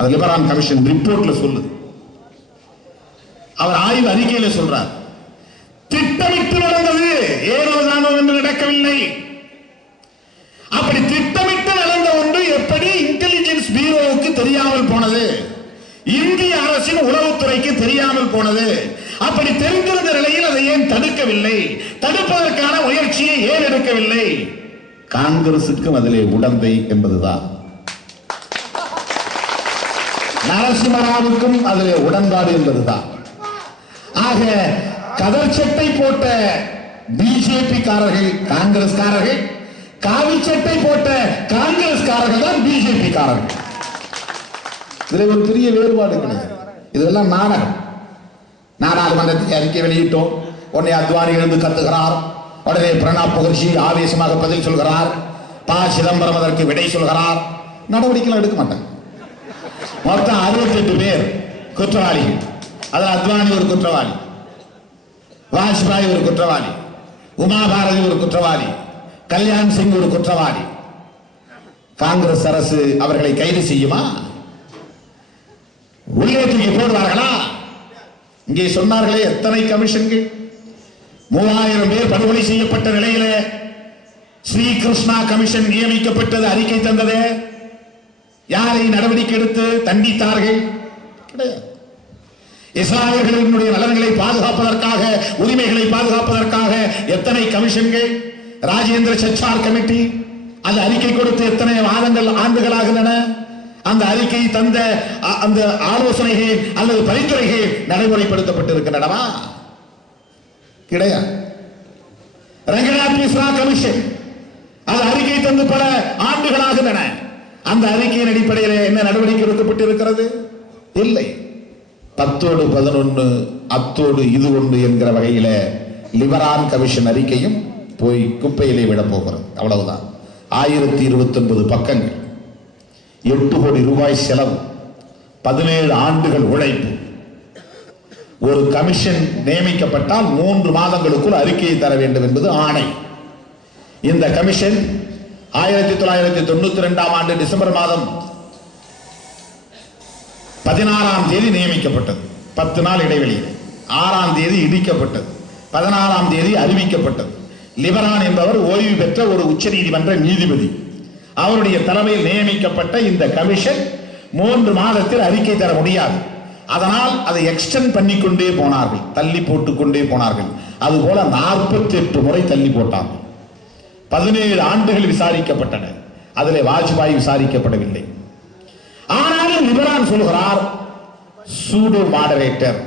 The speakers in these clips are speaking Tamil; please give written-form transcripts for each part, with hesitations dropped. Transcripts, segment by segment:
அது லிபரான் கமிஷன் ரிப்போர்ட்ல சொல்லுது. அவர் ஆய்வு அறிக்கையில சொல்றார், திட்டமிட்டு நடந்தது, ஏனோ தானோ என்று நடக்கவில்லை. அப்படி திட்டமிட்டு நடந்த ஒன்று எப்படி இன்டெலிஜென்ஸ் பியூரோவுக்கு தெரியாமல் போனது, இந்திய அரசின் உளவுத்துறைக்கு தெரியாமல் போனது? அப்படி தெரிந்திருந்த நிலையில் அதை ஏன் தடுக்கவில்லை? தடுப்பதற்கான முயற்சியை ஏன் எடுக்கவில்லை? காங்கிரசுக்கும் அதிலே உடந்தை என்பதுதான். நரசிம்மராவுக்கும் அதிலே உடன்பாடு என்பதுதான். ஆக கதர் சட்டை போட்ட பிஜேபி காரர்கள் காங்கிரஸ்காரர்கள், காவி சட்டை போட்ட காங்கிரஸ்காரர்கள் தான் பிஜேபி காரர்கள். இதுல ஒரு பெரிய வேறுபாடு கிடையாது. இதெல்லாம் நாடகம். நாடாளுமன்றத்தில் அறிக்கை வெளியிட்டோம், உடனே அத்வானி எழுந்து கத்துகிறார், உடனே பிரணாப் முகர்ஜி ஆவேசமாக பதில் சொல்கிறார், ப. சிதம்பரம் அதற்கு விடை சொல்கிறார். நடவடிக்கை எடுக்க மாட்டாங்க. மொத்தம் 68 பேர் குற்றவாளிகள். அதில் அத்வானி ஒரு குற்றவாளி, வாஜ்பாய் ஒரு குற்றவாளி, உமா பாரதி ஒரு குற்றவாளி, கல்யாண் சிங் ஒரு குற்றவாளி. காங்கிரஸ் அரசு அவர்களை கைது செய்யுமா? உள்ளே தூக்கி போடுவார்களா? இங்கே சொன்னார்களே எத்தனை கமிஷன்கள், 3000 பேர் படுகொலை செய்யப்பட்ட நிலையில ஸ்ரீகிருஷ்ணா கமிஷன் நியமிக்கப்பட்டது, அறிக்கை தந்தது. யாரை நடவடிக்கை எடுத்து தண்டித்தார்கள்? கிடையாது. இஸ்லாமியர்களினுடைய நலன்களை பாதுகாப்பதற்காக, உரிமைகளை பாதுகாப்பதற்காக எத்தனை கமிஷன்கள்? ராஜேந்திர சச்சார் கமிட்டி அந்த அறிக்கை கொடுத்து எத்தனை வாதங்கள் ஆண்டுகளாகின்றன. அந்த அறிக்கை தந்த அந்த ஆலோசனைகள் அல்லது பரிந்துரைகள் நடைமுறைப்படுத்தப்பட்டிருக்கின்றனவா? கிடையாது. ரங்கநாத் மிஸ்ரா கமிஷன் அது அறிக்கை தந்து பல ஆண்டுகளாகின்றன. அந்த அறிக்கையின் அடிப்படையில் என்ன நடவடிக்கை எடுக்கப்பட்டிருக்கிறது? இல்லை. 10 11 அத்தோடு இது ஒன்று என்கிற வகையில லிபரான் கமிஷன் அறிக்கையும் போய் குப்பையிலே விட போகிறது. அவ்வளவுதான். 1029 பக்கங்கள், 8 கோடி ரூபாய் செலவு, 17 ஆண்டுகள் உழைப்பு. ஒரு கமிஷன் நியமிக்கப்பட்டால் 3 மாதங்களுக்குள் அறிக்கையை தர வேண்டும் என்பது ஆணை. இந்த கமிஷன் 1992 ஆண்டு டிசம்பர் மாதம் 16ஆம் தேதி நியமிக்கப்பட்டது. 10 நாள் இடைவெளியில் 6ஆம் தேதி இடிக்கப்பட்டது, 16ஆம் தேதி அறிவிக்கப்பட்டது. லிபரான் என்பவர் ஓய்வு பெற்ற ஒரு உச்ச நீதிமன்ற நீதிபதி, அவருடைய தலைமையில் நியமிக்கப்பட்ட இந்த கமிஷன் 3 மாதத்தில் அறிக்கை தர முடியாது. அதனால் அதை எக்ஸ்டெண்ட் பண்ணிக்கொண்டே போனார்கள், தள்ளி போட்டுக்கொண்டே போனார்கள். அதுபோல 48 முறை தள்ளி போட்டார்கள். 17 ஆண்டுகள் விசாரிக்கப்பட்டன. அதில் வாஜ்பாய் விசாரிக்கப்படவில்லை. ஆனாலும் லிபரான் சொல்கிறார் சூடோ மாடரேட்டர்.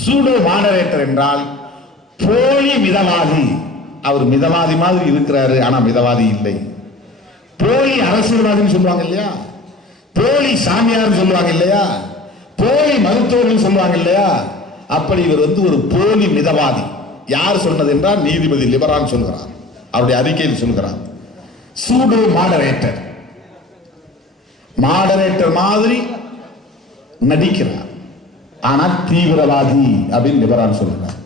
சூடோ மாடரேட்டர் என்றால் போலி மிதவாதி. அவர் மிதவாதி மாதிரி இருக்கிறாரு, ஆனா மிதவாதி இல்லை. போலி அரசியல்வாதின்னு சொல்லுவாங்க இல்லையா, போலி சாமியார் சொல்லுவாங்க இல்லையா, போலி மருத்துவர்கள் சொல்லுவாங்க இல்லையா, அப்படி இவர் ஒரு போலி மிதவாதி. யார் சொன்னது என்றால் நீதிபதி லிபரான் சொல்கிறார், அவருடைய அறிக்கையில் சொல்கிறார். சூடோ மாடரேட்டர், மாடரேட்டர் மாதிரி நடிக்கிறார், ஆனா தீவிரவாதி அப்படின்னு லிபரான் சொல்கிறார்,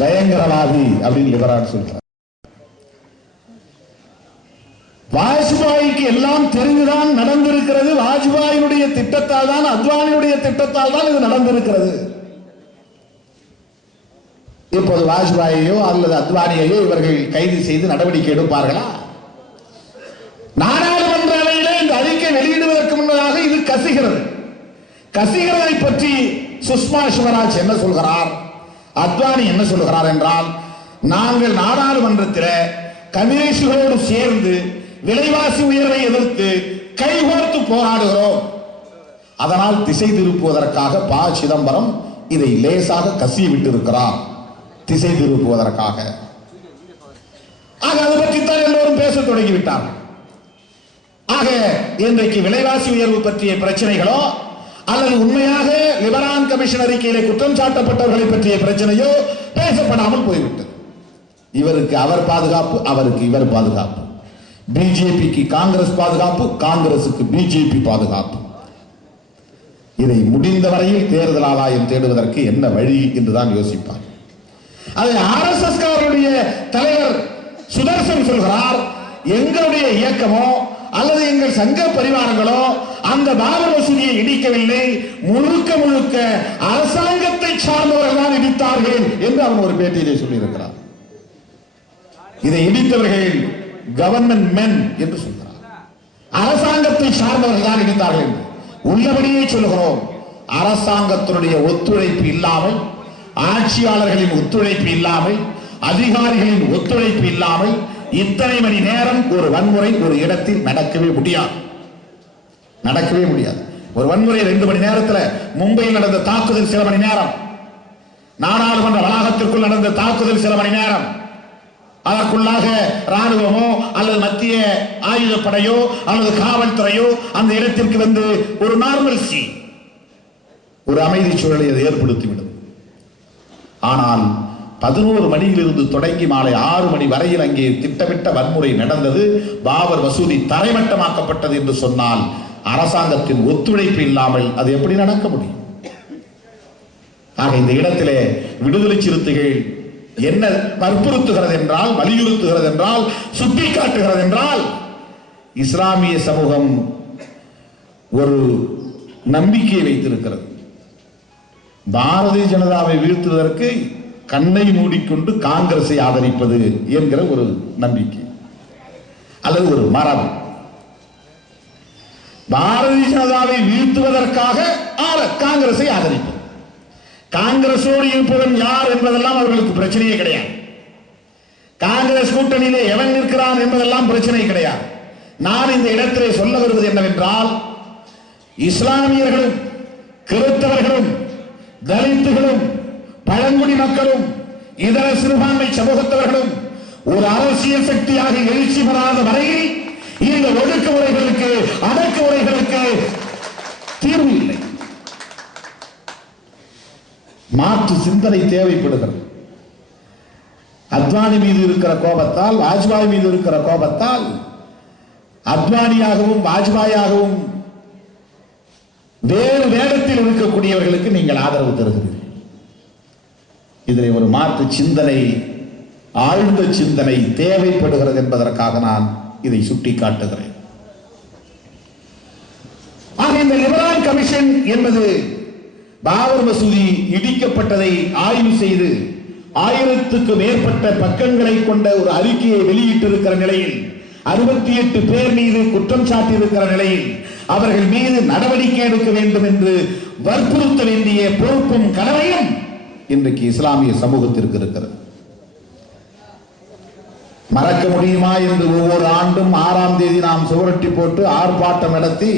பயங்கரவாதி அப்படின்னு லிபரான் சொல்கிறார். வாஜ்பாய்க்கு எல்லாம் தெரிந்துதான் நடந்திருக்கிறது. வாஜ்பாயினுடைய திட்டத்தால் தான், அத்வானியுடைய திட்டத்தால் தான் இது நடந்திருக்கிறது. இப்போது வாஜ்பாயையோ அல்லது அத்வானியையோ இவர்கள் கைது செய்து நடவடிக்கை எடுப்பார்களா? நாடாளுமன்ற அவையிலே இந்த அறிக்கை வெளியிடுவதற்கு முன்னதாக இது கசிகிறது. கசிகிறதை பற்றி சுஷ்மா ஸ்வராஜ் என்ன சொல்கிறார், அத்வானி என்ன சொல்கிறார் என்றால், நாங்கள் நாடாளுமன்றத்தில் கம்யூனிஸ்டுகளோடு சேர்ந்து விலைவாசி உயர்வை எதிர்த்து கைகோர்த்து போராடுகிறோம். அதனால் திசை திருப்புவதற்காக ப. சிதம்பரம் இதை லேசாக கசிய விட்டிருக்கிறார், திசை திருப்புவதற்காக. ஆக அதை பற்றித்தான் எல்லோரும் பேச தொடங்கிவிட்டார்கள். ஆக இன்றைக்கு விலைவாசி உயர்வு பற்றிய பிரச்சனைகளோ அல்லது உண்மையாக லிபரான் கமிஷன் அறிக்கையிலே குற்றம் சாட்டப்பட்டவர்களை பற்றிய பிரச்சனையோ பேசப்படாமல் போய்விட்டது. இவருக்கு அவர் பாதுகாப்பு, அவருக்கு இவர் பாதுகாப்பு, பிஜேபிக்கு காங்கிரஸ் பாதுகாப்பு, காங்கிரசுக்கு பிஜேபி பாதுகாப்பு. இதை முடிந்த வரையில் தேர்தல் ஆதாயம் தேடுவதற்கு என்ன வழி என்றுதான் யோசிப்பார். அதை ஆர்எஸ்எஸ் காரருடைய தலைவர் சுதர்சன் சொல்கிறார், எங்களுடைய இயக்கமோ அல்லது எங்கள் சங்க பரிவாரங்களோ அந்த அந்த பாபர் மசூதியை இடிக்கவில்லை, முழுக்க முழுக்க அரசாங்கத்தை சார்ந்தவர்கள் தான் இடித்தார்கள் என்று அவன் ஒரு பேட்டியிலே சொல்லியிருக்கிறார். இதை இடித்தவர்கள் கவர்மெண்ட் மென் என்று சொல்கிறார். அரசாங்கத்தை சார்ந்தவர்கள் தான் இடித்தார்கள் என்று உள்ளபடியே சொல்லுகிறோம். அரசாங்கத்தினுடைய ஒத்துழைப்பு இல்லாமல், ஆட்சியாளர்களின் ஒத்துழைப்பு இல்லாமல், அதிகாரிகளின் ஒத்துழைப்பு இல்லாமல் இத்தனை மணி நேரம் ஒரு வன்முறை ஒரு இடத்தில் நடக்கவே முடியாது. ஒரு வன்முறை 2 மணி நேரத்தில் மும்பையில் நடந்த தாக்குதல் சில மணி நேரம், நாடாளுமன்ற வளாகத்திற்குள் நடந்த தாக்குதல் சில மணி நேரம், அதற்குள்ளாக ராணுவமோ அல்லது மத்திய ஆயுதப்படையோ அல்லது காவல்துறையோ அந்த இடத்திற்கு வந்து ஒரு நார்மல்சி, ஒரு அமைதி சூழலை அது ஏற்படுத்திவிடும். ஆனால் 11 மணியிலிருந்து தொடங்கி மாலை 6 மணி வரையில் அங்கே திட்டமிட்ட வன்முறை நடந்தது. பாபர் மசூதி தரைமட்டமாக்கப்பட்டது என்று சொன்னால் அரசாங்கத்தின் ஒத்துழைப்பு இல்லாமல் அது எப்படி நடக்க முடியும்? ஆக இந்த இடத்திலே விடுதலை சிறுத்தைகள் என்ன வற்புறுத்துகிறது என்றால், வலியுறுத்துகிறது என்றால், சுட்டிக்காட்டுகிறது என்றால், இஸ்லாமிய சமூகம் ஒரு நம்பிக்கையை வைத்திருக்கிறது. பாரதிய ஜனதாவை வீழ்த்துவதற்கு கண்ணை மூடிக்கொண்டு காங்கிரஸை ஆதரிப்பது என்கிற ஒரு நம்பிக்கை அல்லது ஒரு மரபு. பாரதிய ஜனதாவை வீழ்த்துவதற்காக காங்கிரஸை ஆதரிப்பது, காங்கிரஸோடு இருப்பவன் யார் என்பதெல்லாம் அவர்களுக்கு பிரச்சனையே கிடையாது. காங்கிரஸ் கூட்டணியிலே எவன் நிற்கிறான் என்பதெல்லாம் பிரச்சனை கிடையாது. நான் இந்த இடத்திலே சொல்ல வருவது என்னவென்றால், இஸ்லாமியர்களும் கிறிஸ்தவர்களும் தலித்துகளும் பழங்குடி மக்களும் இதர சிறுபான்மை சமூகத்தவர்களும் ஒரு அரசியல் சக்தியாக எழுச்சி பெறாத வரையில் இந்த ஒடுக்குமுறைகளுக்கு, அடக்குமுறைகளுக்கு தீர்வு இல்லை. மாற்று சிந்தனை தேவைப்படுகிறது. அத்வானி மீது இருக்கிற கோபத்தால், வாஜ்பாய் மீது இருக்கிற கோபத்தால் அத்வானியாகவும் வாஜ்பாயாகவும் வேறு வேடத்தில் இருக்கக்கூடியவர்களுக்கு நீங்கள் ஆதரவு தருகிறீர்கள். இதில் ஒரு மாற்று சிந்தனை, ஆழ்ந்த சிந்தனை தேவைப்படுகிறது என்பதற்காக நான் இதை சுட்டிக்காட்டுகிறேன். ஆக இந்த லிபரான் கமிஷன் என்பது பாபர் மசூதி இடிக்கப்பட்டதை ஆய்வு செய்து 1000க்கு மேற்பட்ட பக்கங்களை கொண்ட ஒரு அறிக்கையை வெளியிட்டிருக்கிற நிலையில், 68 பேர் மீது குற்றம் சாட்டியிருக்கிற நிலையில், அவர்கள் மீது நடவடிக்கை எடுக்க வேண்டும் என்று வற்புறுத்த வேண்டிய பொறுப்பும் கடமையும் இன்றைக்கு இஸ்லாமிய சமூகத்திற்கு இருக்கிறது. மறக்க முடியுமா என்று ஒவ்வொரு ஆண்டும் 6ஆம் தேதி நாம் சுவரொட்டி போட்டு ஆர்ப்பாட்டம் நடத்தி